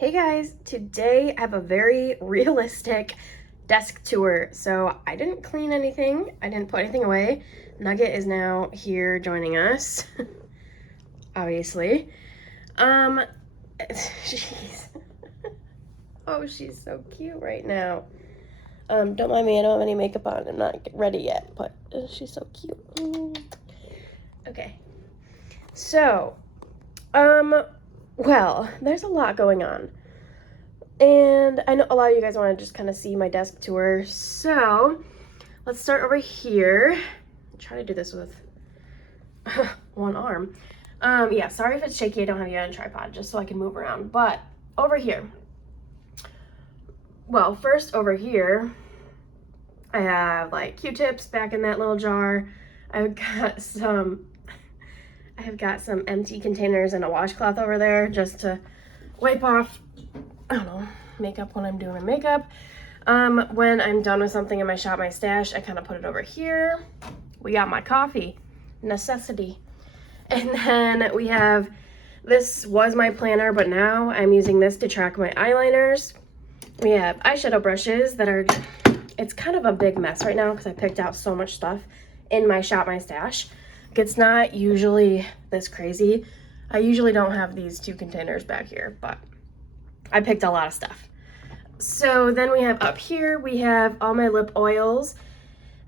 Hey guys, today I have a very realistic desk tour. So I didn't clean anything, I didn't put anything away. Nugget is now here joining us, obviously. She's, oh, she's so cute right now. Don't mind me, I don't have any makeup on, I'm not ready yet, but she's so cute. Okay, so, well, there's a lot going on. And I know a lot of you guys want to just kind of see my desk tour. So let's start over here. I'll try to do this with one arm. Yeah, sorry if it's shaky. I don't have you on a tripod just so I can move around. But over here. Well, first over here, I have like Q-tips back in that little jar. I've got some empty containers and a washcloth over there just to wipe off, I don't know, makeup when I'm doing my makeup. When I'm done with something in my shop, my stash, I kind of put it over here. We got my coffee, necessity. And then we have, this was my planner, but now I'm using this to track my eyeliners. We have eyeshadow brushes that are, it's kind of a big mess right now because I picked out so much stuff in my shop, my stash. It's not usually this crazy. I usually don't have these two containers back here, but I picked a lot of stuff. So then we have up here, we have all my lip oils.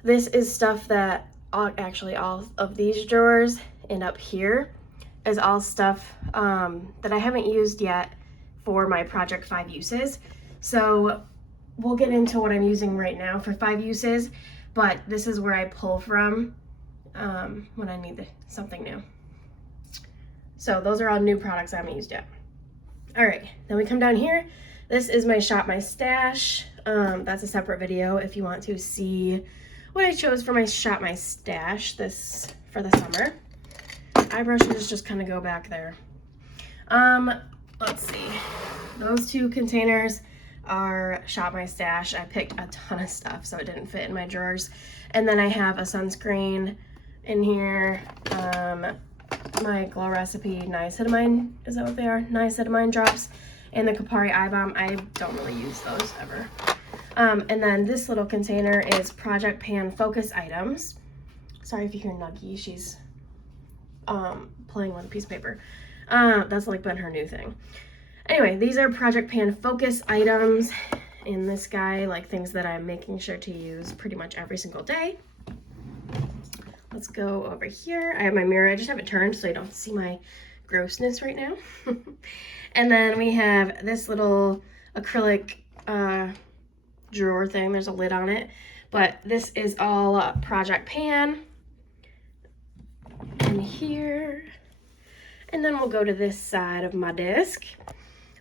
This is stuff that, actually all of these drawers and up here is all stuff that I haven't used yet for my Project 5 uses. So we'll get into what I'm using right now for 5 uses, but this is where I pull from when I need something new. So those are all new products I haven't used yet. All right, then we come down here. This is my shop, my stash. That's a separate video if you want to see what I chose for my shop, my stash this for the summer. Eye brushes just kind of go back there. Let's see. Those two containers are shop, my stash. I picked a ton of stuff, so it didn't fit in my drawers. And then I have a sunscreen in here. My Glow Recipe niacinamide, is that what they are? Niacinamide drops, and the Kapari Eye Balm. I don't really use those ever. And then this little container is Project Pan Focus items. Sorry if you hear Nuggie, she's playing with a piece of paper. That's like been her new thing. Anyway, these are Project Pan Focus items in this guy, like things that I'm making sure to use pretty much every single day. Let's go over here. I have my mirror. I just have it turned so you don't see my grossness right now. And then we have this little acrylic drawer thing. There's a lid on it. But this is all Project Pan. And here. And then we'll go to this side of my desk.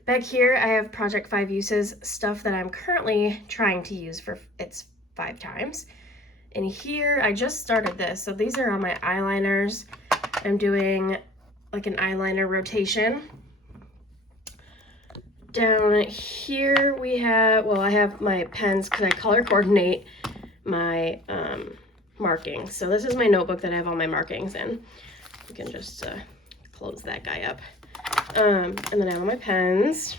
Back here, I have Project 5 uses, stuff that I'm currently trying to use for its 5 times. And here, I just started this. So these are all my eyeliners. I'm doing like an eyeliner rotation. Down here we have, well, I have my pens because I color coordinate my markings. So this is my notebook that I have all my markings in. You can just close that guy up. And then I have all my pens.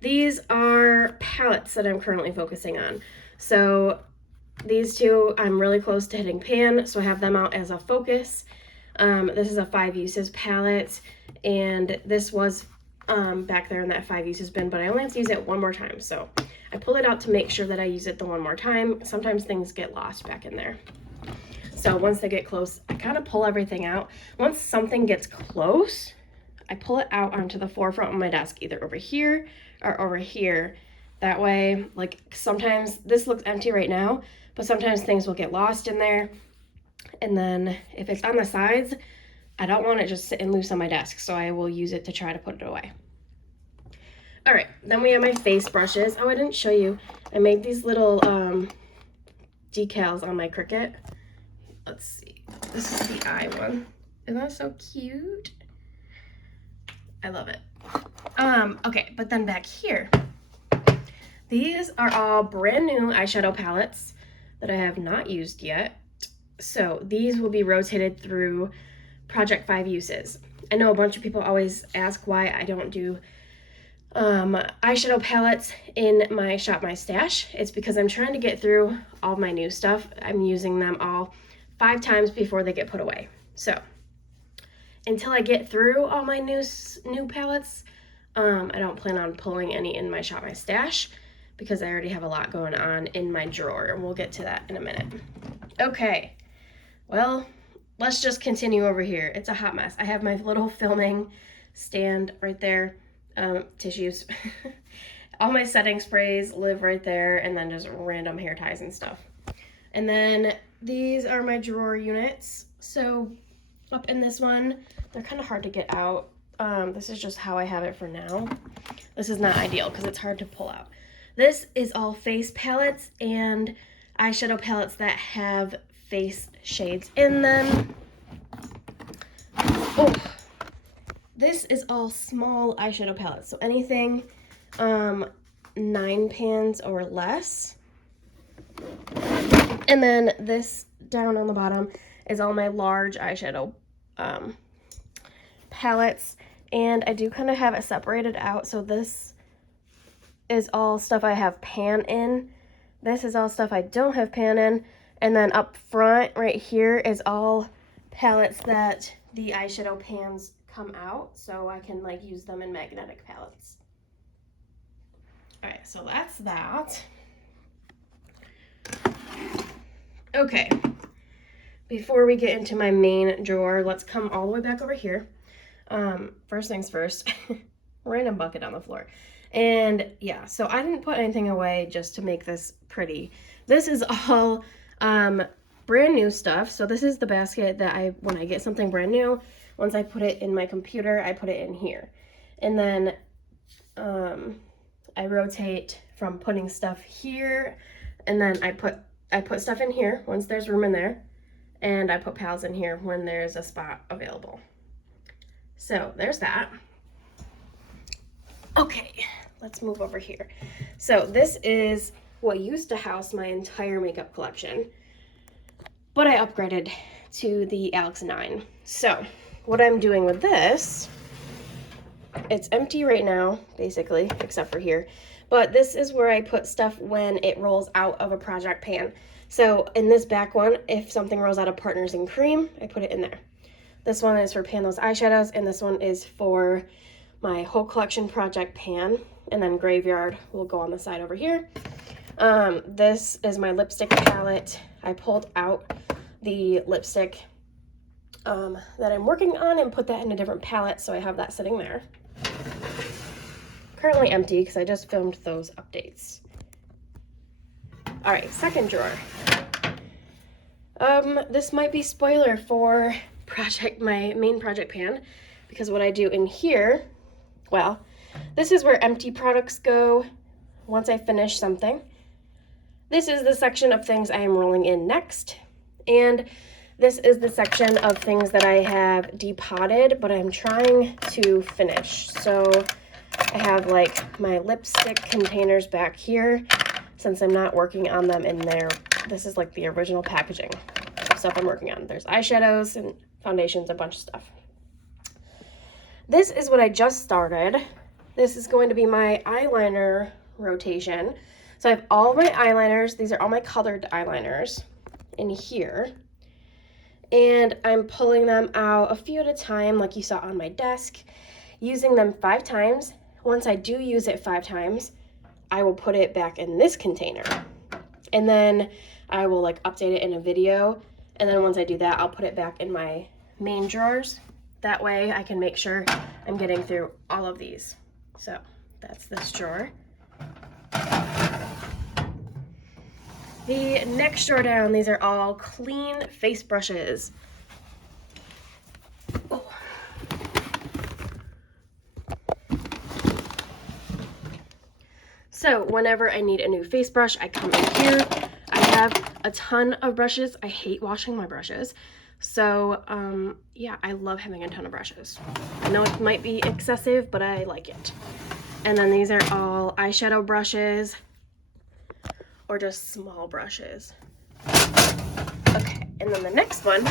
These are palettes that I'm currently focusing on. So these two, I'm really close to hitting pan, so I have them out as a focus. This is a 5 uses palette, and this was back there in that 5 uses bin, but I only have to use it one more time. So I pull it out to make sure that I use it the one more time. Sometimes things get lost back in there. So once they get close, I kind of pull everything out. Once something gets close, I pull it out onto the forefront of my desk, either over here or over here. That way, like sometimes this looks empty right now, but sometimes things will get lost in there. And then if it's on the sides, I don't want it just sitting loose on my desk, so I will use it to try to put it away. All right, then we have my face brushes. Oh, I didn't show you. I made these little decals on my Cricut. Let's see. This is the eye one. Isn't that so cute? I love it. Okay, but then back here, these are all brand new eyeshadow palettes that I have not used yet. So these will be rotated through Project 5 uses. I know a bunch of people always ask why I don't do eyeshadow palettes in my Shop My Stash. It's because I'm trying to get through all my new stuff. I'm using them all 5 times before they get put away. So until I get through all my new palettes, I don't plan on pulling any in my Shop My Stash because I already have a lot going on in my drawer, and we'll get to that in a minute. Okay, well, let's just continue over here. It's a hot mess. I have my little filming stand right there, tissues. All my setting sprays live right there, and then just random hair ties and stuff. And then these are my drawer units. So up in this one, they're kind of hard to get out. This is just how I have it for now. This is not ideal because it's hard to pull out. This is all face palettes and eyeshadow palettes that have face shades in them. Oh, this is all small eyeshadow palettes. So anything 9 pans or less. And then this down on the bottom is all my large eyeshadow palettes. And I do kind of have it separated out. So this is all stuff I have pan in. This is all stuff I don't have pan in. And then up front right here is all palettes that the eyeshadow pans come out. So I can like use them in magnetic palettes. All right, so that's that. Okay, before we get into my main drawer, let's come all the way back over here. First things first, random bucket on the floor. And yeah, so I didn't put anything away just to make this pretty. This is all brand new stuff. So this is the basket that when I get something brand new, once I put it in my computer, I put it in here. And then I rotate from putting stuff here, and then I put stuff in here once there's room in there, and I put pals in here when there's a spot available. So there's that. Okay, let's move over here. So this is what used to house my entire makeup collection, but I upgraded to the Alex 9. So what I'm doing with this, it's empty right now, basically, except for here. But this is where I put stuff when it rolls out of a project pan. So in this back one, if something rolls out of Partners in Cream, I put it in there. This one is for pan those eyeshadows, and this one is for my whole collection project pan. And then Graveyard will go on the side over here. This is my lipstick palette. I pulled out the lipstick that I'm working on and put that in a different palette, so I have that sitting there. Currently empty because I just filmed those updates. All right, second drawer. This might be spoiler for my main project pan, because what I do in here, well, this is where empty products go once I finish something. This is the section of things I am rolling in next, and this is the section of things that I have depotted, but I'm trying to finish. So I have like my lipstick containers back here, since I'm not working on them in there. This is like the original packaging of stuff I'm working on. There's eyeshadows and foundations, a bunch of stuff. This is what I just started. This is going to be my eyeliner rotation. So I have all my eyeliners. These are all my colored eyeliners in here. And I'm pulling them out a few at a time, like you saw on my desk, using them 5 times. Once I do use it 5 times, I will put it back in this container. And then I will like update it in a video. And then once I do that, I'll put it back in my main drawers. That way I can make sure I'm getting through all of these. So that's this drawer. The next drawer down, these are all clean face brushes. Oh. So whenever I need a new face brush, I come in here. I have a ton of brushes. I hate washing my brushes. So yeah, I love having a ton of brushes. I know it might be excessive, but I like it. And then these are all eyeshadow brushes, or just small brushes. Okay, and then the next one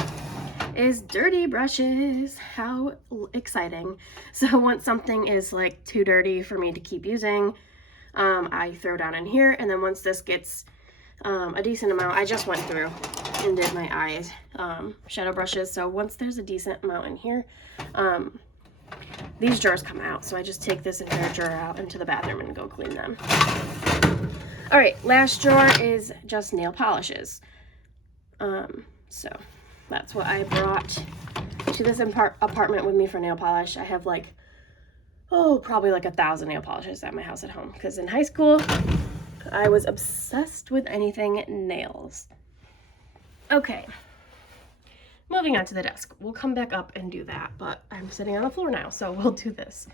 is dirty brushes. How exciting. So once something is like too dirty for me to keep using, I throw down in here, and then once this gets a decent amount, I just went through and did my eyes shadow brushes. So once there's a decent amount in here, these drawers come out. So I just take this entire drawer out into the bathroom and go clean them. All right, last drawer is just nail polishes. So that's what I brought to this apartment with me for nail polish. I have like, probably like 1,000 nail polishes at my house at home, because in high school, I was obsessed with anything nails. Okay, moving on to the desk. We'll come back up and do that, but I'm sitting on the floor now, so we'll do this.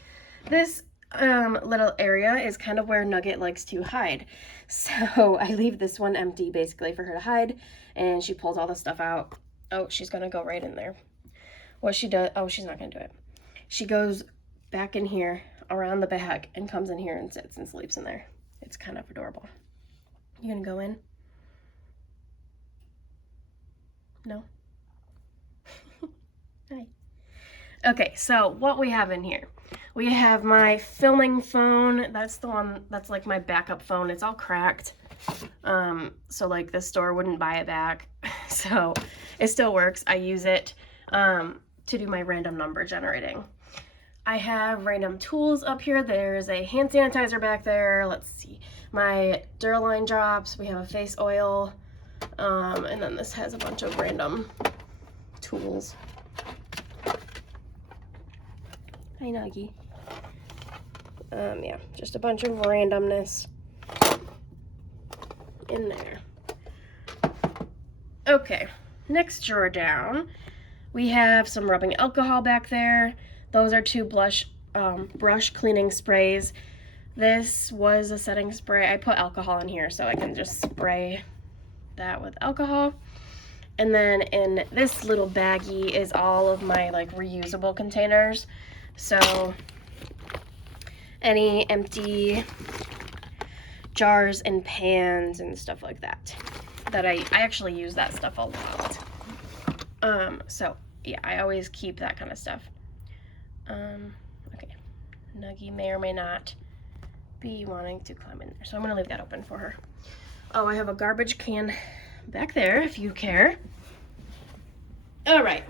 This little area is kind of where Nugget likes to hide. So I leave this one empty basically for her to hide, and she pulls all the stuff out. Oh, she's gonna go right in there. What she does, she's not gonna do it. She goes back in here around the back and comes in here and sits and sleeps in there. It's kind of adorable. You gonna go in? No? Hi. Okay, so what we have in here. We have my filming phone. That's the one that's like my backup phone. It's all cracked. So like this store wouldn't buy it back. So it still works. I use it to do my random number generating. I have random tools up here. There's a hand sanitizer back there. Let's see. My Duraline drops. We have a face oil. And then this has a bunch of random tools. Hi, Nuggie. Yeah, just a bunch of randomness in there. Okay, next drawer down, we have some rubbing alcohol back there. Those are 2 brush cleaning sprays. This was a setting spray. I put alcohol in here so I can just spray that with alcohol. And then in this little baggie is all of my like reusable containers. So any empty jars and pans and stuff like that I actually use that stuff a lot. So yeah, I always keep that kind of stuff. Okay, Nuggie may or may not be wanting to climb in there, so I'm gonna leave that open for her. Oh, I have a garbage can back there if you care. All right.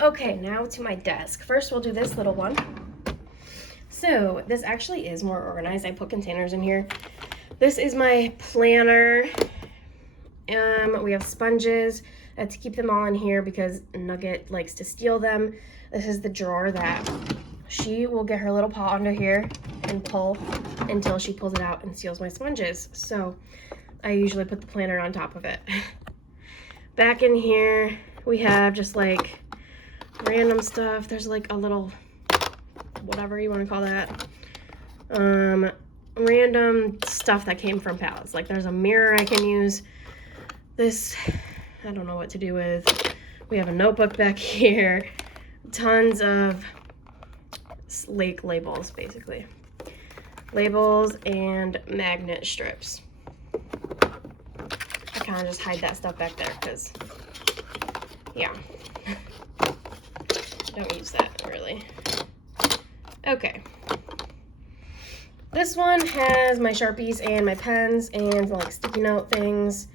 Okay, now to my desk. First, we'll do this little one. So this actually is more organized. I put containers in here. This is my planner. We have sponges to keep them all in here because Nugget likes to steal them. This is the drawer that she will get her little paw under here and pull until she pulls it out and steals my sponges. So I usually put the planner on top of it. Back in here, we have just like random stuff. There's like a little, whatever you want to call that, random stuff that came from pallets. Like there's a mirror I can use. This, I don't know what to do with. We have a notebook back here. Tons of labels, basically. Labels and magnet strips. I kind of just hide that stuff back there because, yeah. Don't use that, really. Okay. This one has my Sharpies and my pens and like sticky note things.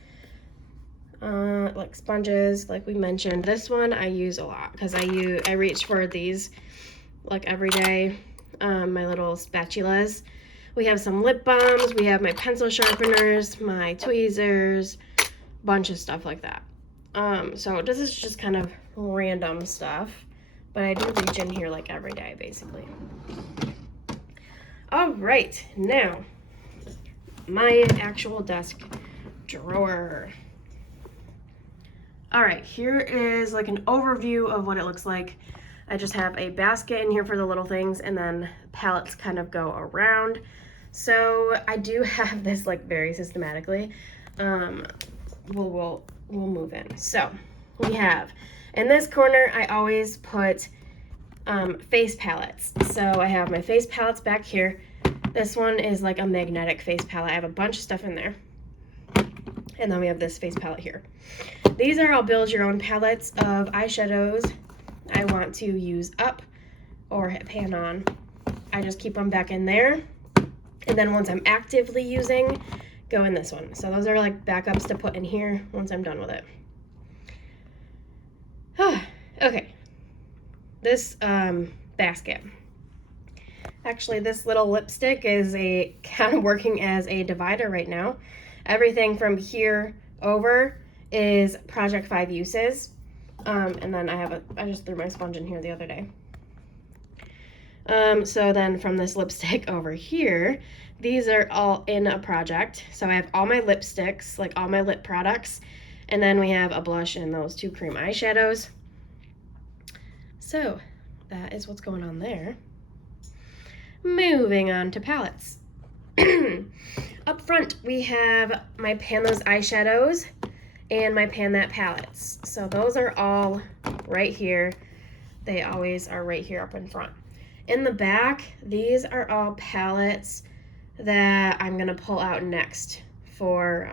Like sponges, like we mentioned. This one I use a lot because I reach for these like every day. My little spatulas. We have some lip balms. We have my pencil sharpeners, my tweezers, bunch of stuff like that. So this is just kind of random stuff, but I do reach in here like every day, basically. All right, now my actual desk drawer. All right, here is like an overview of what it looks like. I just have a basket in here for the little things, and then pallets kind of go around. So I do have this like very systematically. We'll move in. So we have, in this corner, I always put face palettes. So I have my face palettes back here. This one is like a magnetic face palette. I have a bunch of stuff in there. And then we have this face palette here. These are all build your own palettes of eyeshadows I want to use up or hit pan on. I just keep them back in there. And then once I'm actively using, go in this one. So those are like backups to put in here once I'm done with it. Okay. This basket. Actually, this little lipstick is kind of working as a divider right now. Everything from here over is Project 5 uses. And then I just threw my sponge in here the other day. So then from this lipstick over here, these are all in a project. So I have all my lipsticks, like all my lip products, and then we have a blush and those 2 cream eyeshadows. So that is what's going on there. Moving on to palettes. Up front, we have my Pan Those eyeshadows and my Pan That palettes. So those are all right here. They always are right here up in front. In the back, these are all palettes that I'm gonna pull out next for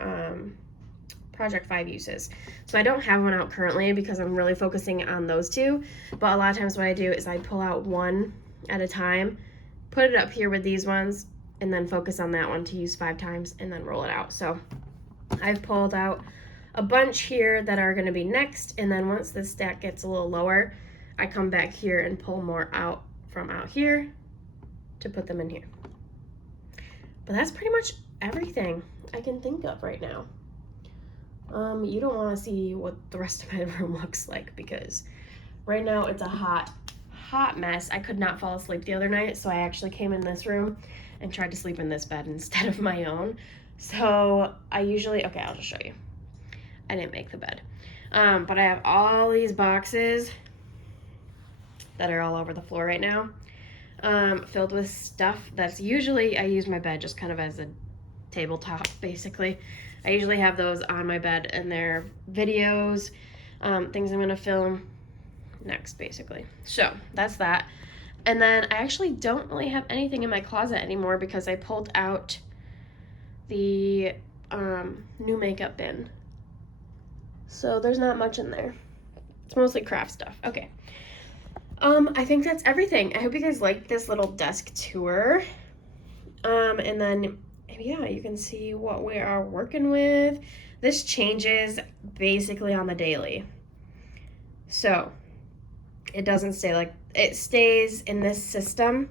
Project 5 uses. So I don't have one out currently because I'm really focusing on those 2, but a lot of times what I do is I pull out one at a time, put it up here with these ones, and then focus on that one to use 5 times and then roll it out. So I've pulled out a bunch here that are gonna be next, and then once this stack gets a little lower, I come back here and pull more out from out here to put them in here. But that's pretty much everything I can think of right now. You don't want to see what the rest of my room looks like because right now it's a hot mess. I could not fall asleep the other night, so I actually came in this room and tried to sleep in this bed instead of my own. So I usually, okay, I'll just show you. I didn't make the bed. But I have all these boxes that are all over the floor right now, filled with stuff that's usually, I use my bed just kind of as a tabletop, basically. I usually have those on my bed, and they're videos, things I'm going to film next, basically. So that's that. And then I actually don't really have anything in my closet anymore because I pulled out the new makeup bin. So there's not much in there. It's mostly craft stuff. Okay. I think that's everything. I hope you guys liked this little desk tour. And then, yeah, you can see what we are working with. This changes basically on the daily. So it doesn't stay like, it stays in this system,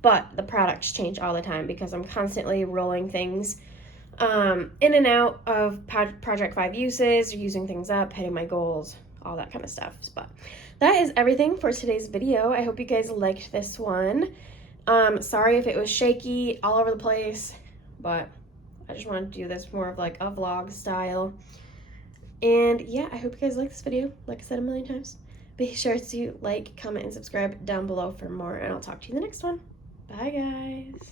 but the products change all the time because I'm constantly rolling things in and out of Project 5 uses, using things up, hitting my goals, all that kind of stuff. But that is everything for today's video. I hope you guys liked this one. Sorry if it was shaky all over the place, but I just wanted to do this more of like a vlog style. And yeah, I hope you guys like this video. Like I said a million times, be sure to like, comment, and subscribe down below for more, and I'll talk to you in the next one. Bye, guys.